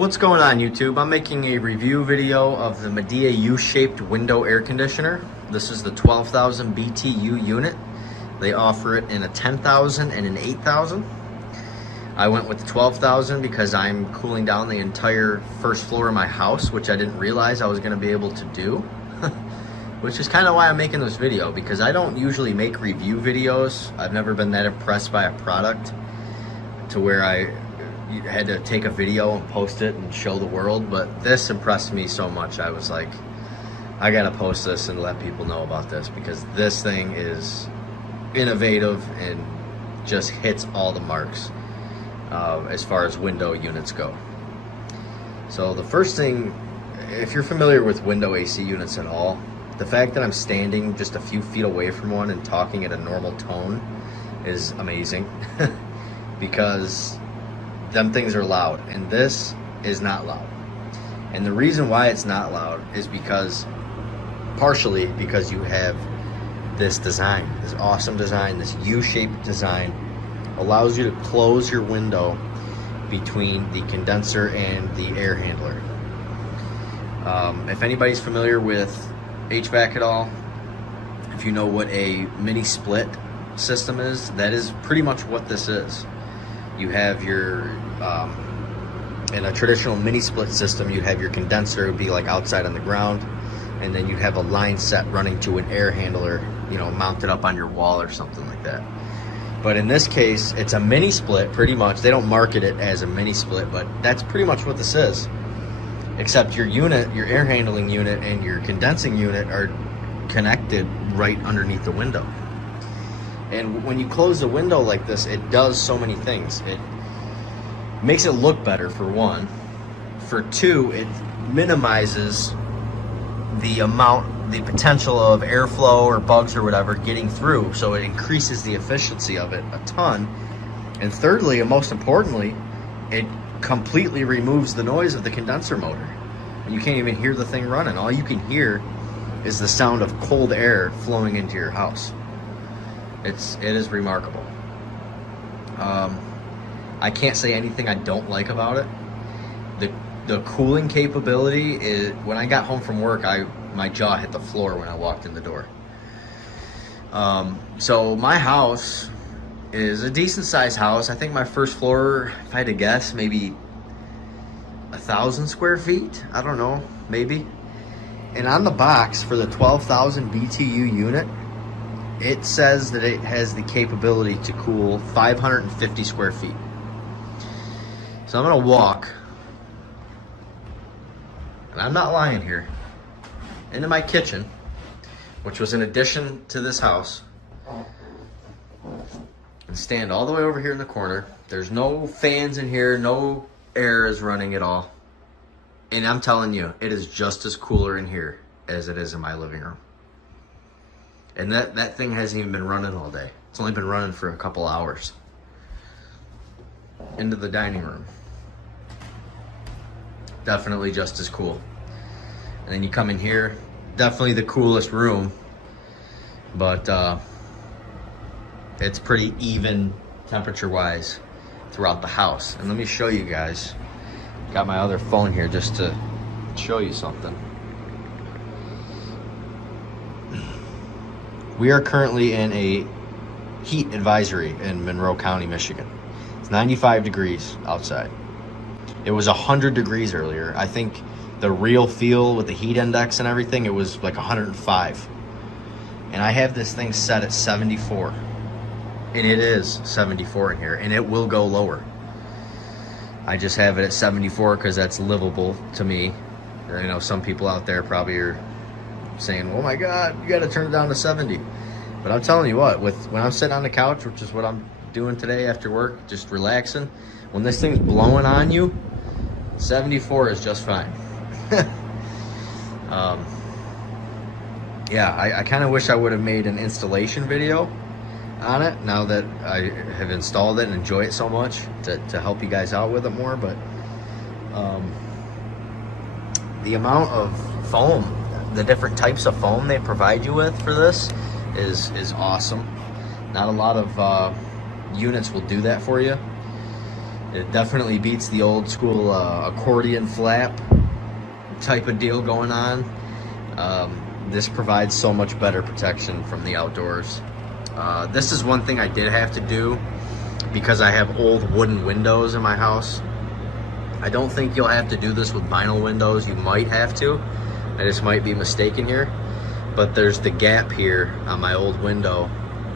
What's going on, YouTube? I'm making a review video of the Midea U-shaped window air conditioner. This is the 12,000 BTU unit. They offer it in a 10,000 and an 8,000. I went with the 12,000 because I'm cooling down the entire first floor of my house, which I didn't realize I was going to be able to do. Which is kind of why I'm making this video, because I don't usually make review videos. I've never been that impressed by a product to where I had to take a video and post it and show the world, but this impressed me so much. I was like, I gotta post this and let people know about this, because this thing is innovative and just hits all the marks as far as window units go. So the first thing, if you're familiar with window AC units at all, the fact that I'm standing just a few feet away from one and talking at a normal tone is amazing. Because them things are loud, and this is not loud. And the reason why it's not loud is because, partially because you have this design, this awesome design, this U-shaped design, allows you to close your window between the condenser and the air handler. If anybody's familiar with HVAC at all, if you know what a mini split system is, that is pretty much what this is. You have your, in a traditional mini split system, you have your condenser, it would be like outside on the ground, and then you'd have a line set running to an air handler, you know, mounted up on your wall or something like that. But in this case, it's a mini split pretty much. They don't market it as a mini split, but that's pretty much what this is. Except your unit, your air handling unit and your condensing unit are connected right underneath the window. And when you close the window like this, it does so many things. It makes it look better, for one. For two, it minimizes the potential of airflow or bugs or whatever getting through, so it increases the efficiency of it a ton. And thirdly, and most importantly, it completely removes the noise of the condenser motor. And you can't even hear the thing running. All you can hear is the sound of cold air flowing into your house. It is remarkable. I can't say anything I don't like about it. The cooling capability is, when I got home from work, my jaw hit the floor when I walked in the door. So my house is a decent sized house. I think my first floor, if I had to guess, maybe 1,000 square feet. I don't know, maybe. And on the box for the 12,000 BTU unit, it says that it has the capability to cool 550 square feet. So I'm gonna walk, and I'm not lying here, into my kitchen, which was an addition to this house, and stand all the way over here in the corner. There's no fans in here, no air is running at all. And I'm telling you, it is just as cooler in here as it is in my living room. And that thing hasn't even been running all day. It's only been running for a couple hours. Into the dining room. Definitely just as cool. And then you come in here, definitely the coolest room, but it's pretty even temperature-wise throughout the house. And let me show you guys. Got my other phone here just to show you something. We are currently in a heat advisory in Monroe County, Michigan. It's 95 degrees outside. It was 100 degrees earlier. I think the real feel with the heat index and everything, it was like 105. And I have this thing set at 74. And it is 74 in here, and it will go lower. I just have it at 74 because that's livable to me. You know, some people out there probably are saying, oh my God, you gotta turn it down to 70. But I'm telling you what, when I'm sitting on the couch, which is what I'm doing today after work, just relaxing, when this thing's blowing on you, 74 is just fine. Yeah, I kind of wish I would have made an installation video on it now that I have installed it and enjoy it so much, to help you guys out with it more. But the amount of foam, the different types of foam they provide you with for this is awesome. Not a lot of units will do that for you. It definitely beats the old school accordion flap type of deal going on. This provides so much better protection from the outdoors. This is one thing I did have to do because I have old wooden windows in my house. I don't think you'll have to do this with vinyl windows. You might have to. I just might be mistaken here. But there's the gap here on my old window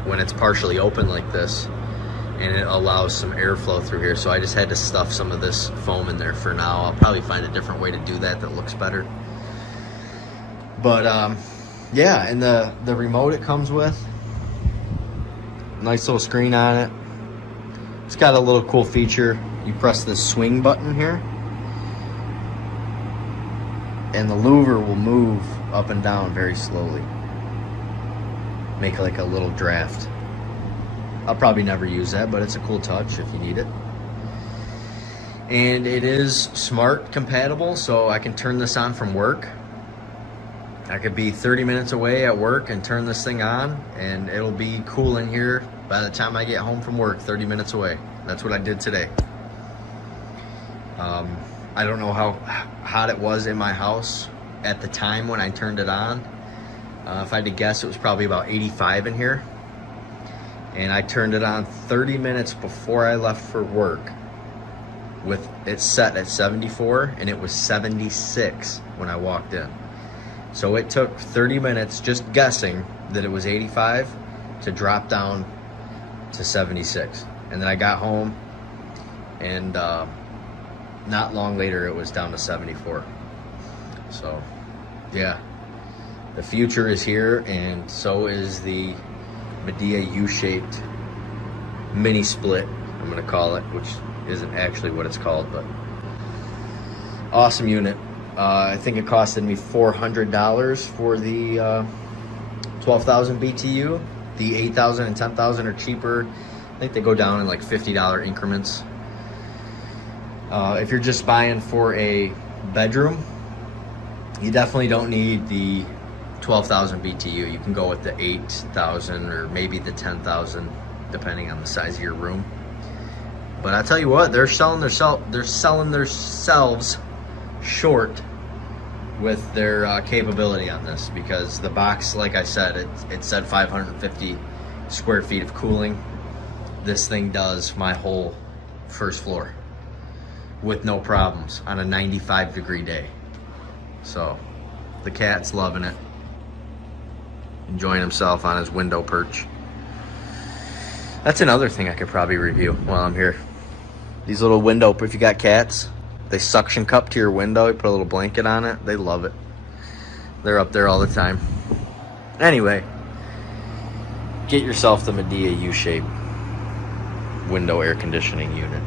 when it's partially open like this, and it allows some airflow through here. So I just had to stuff some of this foam in there for now. I'll probably find a different way to do that that looks better. But yeah, and the remote it comes with, nice little screen on it. It's got a little cool feature. You press this swing button here, and the louver will move up and down very slowly. Make like a little draft. I'll probably never use that, but it's a cool touch if you need it. And it is smart compatible, so I can turn this on from work. I could be 30 minutes away at work and turn this thing on, and it'll be cool in here by the time I get home from work, 30 minutes away. That's what I did today. I don't know how hot it was in my house at the time when I turned it on. If I had to guess, it was probably about 85 in here. And I turned it on 30 minutes before I left for work with it set at 74, and it was 76 when I walked in. So it took 30 minutes just guessing that it was 85 to drop down to 76. And then I got home, and not long later it was down to 74. So yeah, the future is here, and so is the Midea U-shaped mini split, I'm gonna call it, which isn't actually what it's called, but awesome unit. I think it costed me $400 for the 12,000 BTU. The 8,000 and 10,000 are cheaper. I think they go down in like $50 increments. If you're just buying for a bedroom, you definitely don't need the 12,000 BTU. You can go with the 8,000 or maybe the 10,000, depending on the size of your room. But I tell you what, they're selling themselves short with their capability on this, because the box, like I said, it said 550 square feet of cooling. This thing does my whole first floor with no problems on a 95-degree day. So the cat's loving it, enjoying himself on his window perch. That's another thing I could probably review while I'm here. These little window, if you got cats, they suction cup to your window. You put a little blanket on it. They love it. They're up there all the time. Anyway, get yourself the Midea U-shape window air conditioning unit.